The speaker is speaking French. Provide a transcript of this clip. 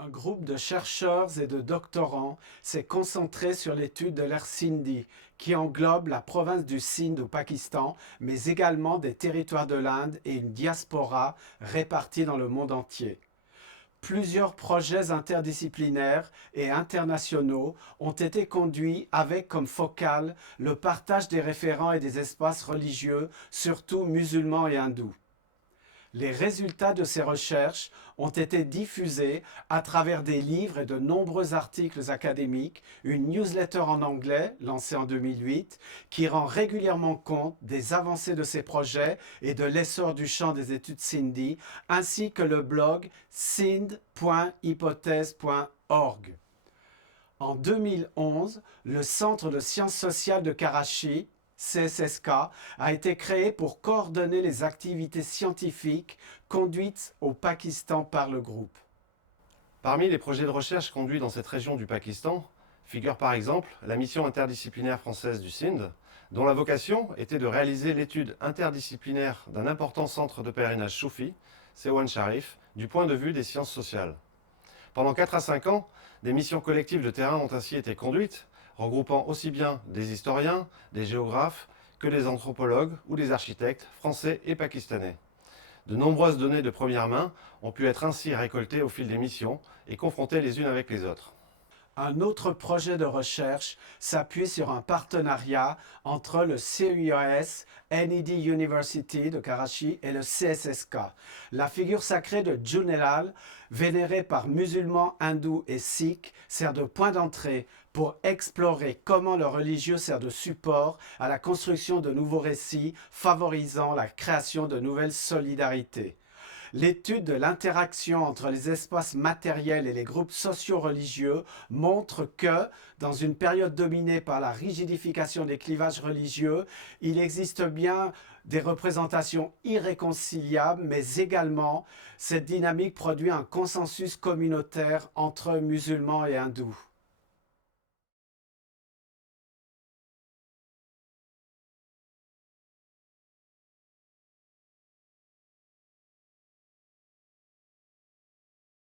Un groupe de chercheurs et de doctorants s'est concentré sur l'étude de l'ère Sindhi, qui englobe la province du Sindh au Pakistan, mais également des territoires de l'Inde et une diaspora répartie dans le monde entier. Plusieurs projets interdisciplinaires et internationaux ont été conduits avec comme focale le partage des référents et des espaces religieux, surtout musulmans et hindous. Les résultats de ces recherches ont été diffusés à travers des livres et de nombreux articles académiques, une newsletter en anglais lancée en 2008 qui rend régulièrement compte des avancées de ces projets et de l'essor du champ des études Sindhi, ainsi que le blog sind.hypothèse.org. En 2011, le Centre de sciences sociales de Karachi, CSSK, a été créé pour coordonner les activités scientifiques conduites au Pakistan par le groupe. Parmi les projets de recherche conduits dans cette région du Pakistan, figure par exemple la mission interdisciplinaire française du Sindh, dont la vocation était de réaliser l'étude interdisciplinaire d'un important centre de pèlerinage soufi, Sewan Sharif, du point de vue des sciences sociales. Pendant 4 à 5 ans, des missions collectives de terrain ont ainsi été conduites, regroupant aussi bien des historiens, des géographes, que des anthropologues ou des architectes français et pakistanais. De nombreuses données de première main ont pu être ainsi récoltées au fil des missions et confrontées les unes avec les autres. Un autre projet de recherche s'appuie sur un partenariat entre le CUIS, NED University de Karachi et le CSSK. La figure sacrée de Junelal, vénérée par musulmans, hindous et sikhs, sert de point d'entrée pour explorer comment le religieux sert de support à la construction de nouveaux récits, favorisant la création de nouvelles solidarités. L'étude de l'interaction entre les espaces matériels et les groupes socio-religieux montre que, dans une période dominée par la rigidification des clivages religieux, il existe bien des représentations irréconciliables, mais également cette dynamique produit un consensus communautaire entre musulmans et hindous.